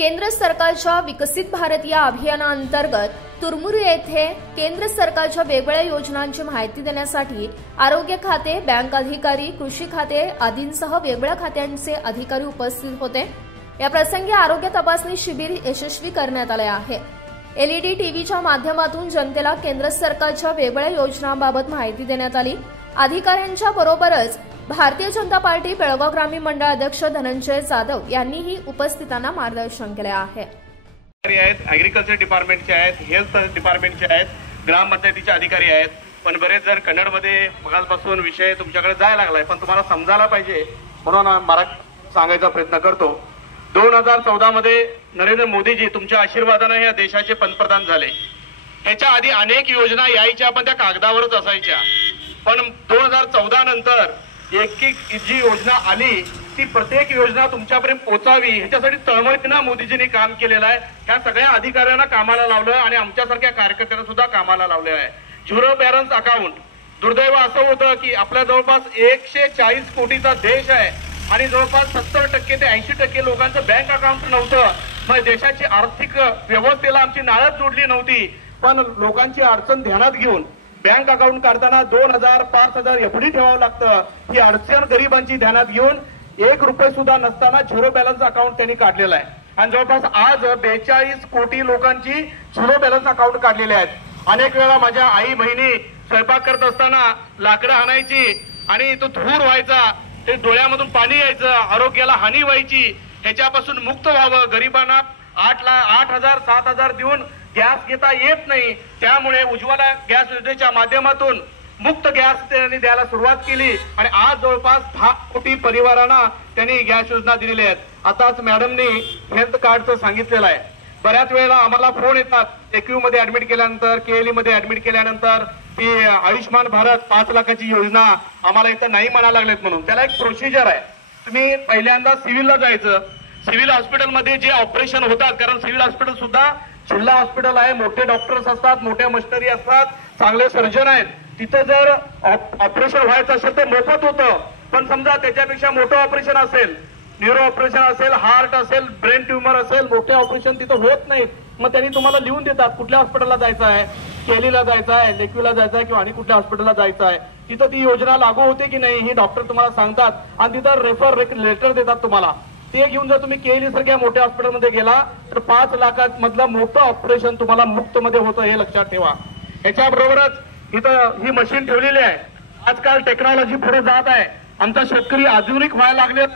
केंद्र सरकारच्या विकसित भारत या अभियानाअंतर्गत तुरमुर येथे केंद्र सरकारच्या वेगवेगळ्या योजनांची माहिती देण्यासाठी आरोग्य खाते, बँक अधिकारी, कृषी खाते आदींसह वेगवेगळ्या खात्यांचे अधिकारी उपस्थित होते। या प्रसंगी आरोग्य तपासणी शिबिर यशस्वी करण्यात आले आहे। एलईडी टीव्हीच्या माध्यमातून जनतेला केंद्र सरकारच्या वेगवेगळ्या योजनांबाबत माहिती देण्यात आली। अधिकाऱ्यांच्या बरोबरच भारतीय जनता पार्टी बेळगाव ग्रामीण मंडळ अध्यक्ष धनंजय जाधव यांनीही उपस्थितांना मार्गदर्शन केले आहे। ऍग्रीकल्चर डिपार्टमेंटचे आहेत, हेल्थ डिपार्टमेंटचे आहेत, ग्रामपंचायतीचे अधिकारी आहेत। पण बरेच जर कन्नडमध्ये मगासपासून विषय तुमच्याकडे जायला लागलाय, पण तुम्हाला समजायला पाहिजे म्हणून मराठी सांगायचा प्रयत्न करतो। 2014 मध्ये नरेंद्र मोदीजी तुमच्या आशीर्वादाने या देशाचे पंतप्रधान झाले। ह्याच्या आधी अनेक योजना यायच्या पण त्या कागदावरच असायच्या, पण 2014 नंतर एक जी योजना आली ती प्रत्येक योजना तुमच्यापर्यंत पोहोचावी ह्याच्यासाठी तळमळीने मोदीजींनी काम केलेलं आहे। ह्या सगळ्या अधिकाऱ्यांना कामाला लावलं आणि आमच्यासारख्या कार्यकर्त्यांना सुद्धा कामाला लावलेलं आहे। झिरो बॅलन्स अकाउंट, दुर्दैव असं होतं की आपल्या जवळपास 140 कोटीचा देश आहे आणि जवळपास 70% ते 80% लोकांचं बँक अकाउंट नव्हतं। मग देशाची आर्थिक व्यवस्थेला आमची नाळच जोडली नव्हती। पण लोकांची अडचण ध्यानात घेऊन बँक अकाउंट काढताना 2000 5000 एफडी ठेवावं लागतं। ही अडचण गरिबांची ध्यानात घेऊन 1 रुपये सुद्धा नसताना झिरो बॅलन्स अकाउंट त्यांनी काढलेलं आहे आणि जवळपास आज 42 कोटी लोकांची झिरो बॅलन्स अकाउंट काढलेले आहेत। अनेक वेळा माझ्या आई बहिणी स्वयंपाक करत असताना लाकडं आणायची आणि तो धूर व्हायचा, ते डोळ्यामधून पाणी यायचं, आरोग्याला हानी व्हायची। ह्याच्यापासून मुक्त व्हावं, गरिबांना 8000 7000 देऊन गॅस घेता येत नाही, त्यामुळे उज्ज्वला गॅस योजनेच्या माध्यमातून मुक्त गॅस त्यांनी द्यायला सुरुवात केली आणि आज जवळपास 10 कोटी परिवारांना त्यांनी गॅस योजना दिलेली आहेत। आताच मॅडमनी हेल्थ कार्डचं सांगितलेलं आहे। बऱ्याच वेळेला आम्हाला फोन येतात एक्यू मध्ये ऍडमिट केल्यानंतर, केएलई मध्ये ऍडमिट केल्यानंतर ती आयुष्यमान भारत 5 लाखाची योजना आम्हाला इथं नाही म्हणायला लागलेत म्हणून। त्याला एक प्रोसिजर आहे। तुम्ही पहिल्यांदा सिव्हिलला जायचं, सिव्हिल हॉस्पिटलमध्ये जे ऑपरेशन होतात, कारण सिव्हिल हॉस्पिटल सुद्धा जिल्हा हॉस्पिटल आहे, मोठे डॉक्टर्स असतात, मोठ्या मशिनरी असतात, चांगले सर्जन आहेत। तिथं जर ऑपरेशन व्हायचं असेल तर मोफत होतं, पण समजा त्याच्यापेक्षा मोठं ऑपरेशन असेल, न्यूरो ऑपरेशन असेल, हार्ट असेल, ब्रेन ट्युमर असेल, मोठे ऑपरेशन तिथं होत नाहीत। मग त्यांनी तुम्हाला लिहून देतात कुठल्या हॉस्पिटलला जायचं आहे, केलीला जायचं आहे, लेक्यूला जायचं आहे किंवा आणि कुठल्या हॉस्पिटलला जायचं आहे। तिथं ती योजना लागू होते की नाही हे डॉक्टर तुम्हाला सांगतात आणि तिथं रेफर लेटर देतात तुम्हाला। ते घेऊन जर तुम्ही केली सारख्या मोठ्या हॉस्पिटलमध्ये गेला तर 5 लाखांमधलं मोठं ऑपरेशन तुम्हाला मुक्त मध्ये होतं, हे लक्षात ठेवा। याच्याबरोबरच इथं ही मशीन ठेवलेली आहे। आजकाल टेक्नॉलॉजी पुढे जात आहे, आमचा शेतकरी आधुनिक व्हायला लागले।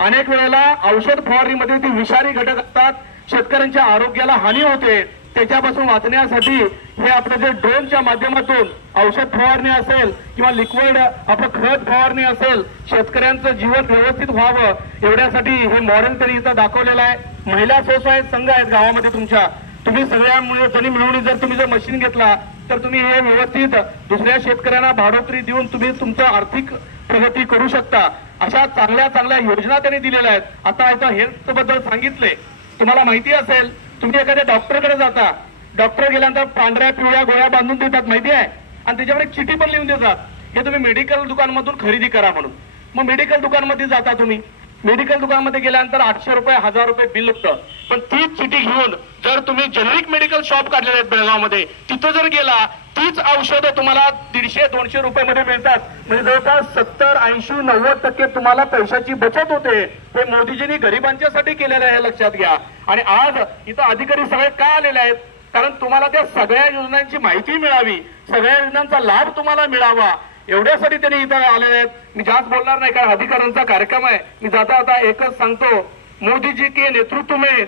अनेक वेळेला औषध फवारणीमध्ये ती विषारी घटक असतात, शेतकऱ्यांच्या आरोग्याला हानी होते। त्याच्यापासून वाचण्यासाठी हे आपलं जे ड्रोनच्या माध्यमातून औषध फवारणी असेल किंवा लिक्विड आपलं खत फवारणी असेल, शेतकऱ्यांचं जीवन व्यवस्थित व्हावं एवढ्यासाठी हे मॉडेल तरी इथं दाखवलेलं आहे। महिला स्वसहाय्य संघ आहेत गावामध्ये तुमच्या, तुम्ही सगळ्या जणी मिळून जर तुम्ही जर मशीन घेतला तर तुम्ही हे व्यवस्थित दुसऱ्या शेतकऱ्यांना भाडोत्री देऊन तुम्ही तुमचं आर्थिक प्रगती करू शकता। अशा चांगल्या योजना त्यांनी दिलेल्या आहेत। आता इथं हेल्थ बद्दल सांगितले, तुम्हाला माहिती असेल तुम्ही एखाद्या डॉक्टरकडे जाता, डॉक्टर गेल्यानंतर पांढऱ्या पिवळ्या गोळ्या बांधून देतात माहिती आहे, आणि त्याच्यावर एक चिठी पण लिहून देतात, हे तुम्ही मेडिकल दुकानमधून खरेदी करा म्हणून। मग मेडिकल दुकानमध्ये जाता तुम्ही, मेडिकल दुकानमध्ये गेल्यानंतर 800 रुपये 1000 रुपये बिल होतं, पण तीच चिठी घेऊन जर तुम्ही जेनेरिक मेडिकल शॉप काढलेले आहेत बेळगावमध्ये, तिथं जर गेला तीच औषधं तुम्हाला 150-200 रुपयामध्ये मिळतात। म्हणजे जवळपास 70 80 90% तुम्हाला पैशाची बचत होते। हे मोदीजींनी गरिबांच्यासाठी केलेलं आहे, हे लक्षात घ्या। आणि आज इथं अधिकारी सगळे का आलेले आहेत, कारण तुम्हाला त्या सगळ्या योजनांची माहिती मिळावी, सगळ्या योजनांचा लाभ तुम्हाला मिळावा एवढ्यासाठी त्यांनी इथं आलेले आहेत। मी जास्त बोलणार नाही कारण अधिकाऱ्यांचा कार्यक्रम आहे। मी जाता एकच सांगतो, मोदीजी के नेतृत्व में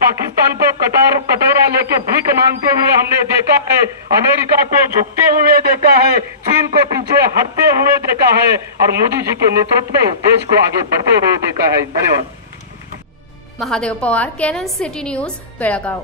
पाकिस्तान को कटोरा लेके भीख मांगते हुए हमने देखा है, अमेरिका को झुकते हुए देखा है, चीन को पीछे हटते हुए देखा है और मोदी जी के नेतृत्व में इस देश को आगे बढ़ते हुए देखा है। धन्यवाद। महादेव पवार, केनन सिटी न्यूज, बेळगाव।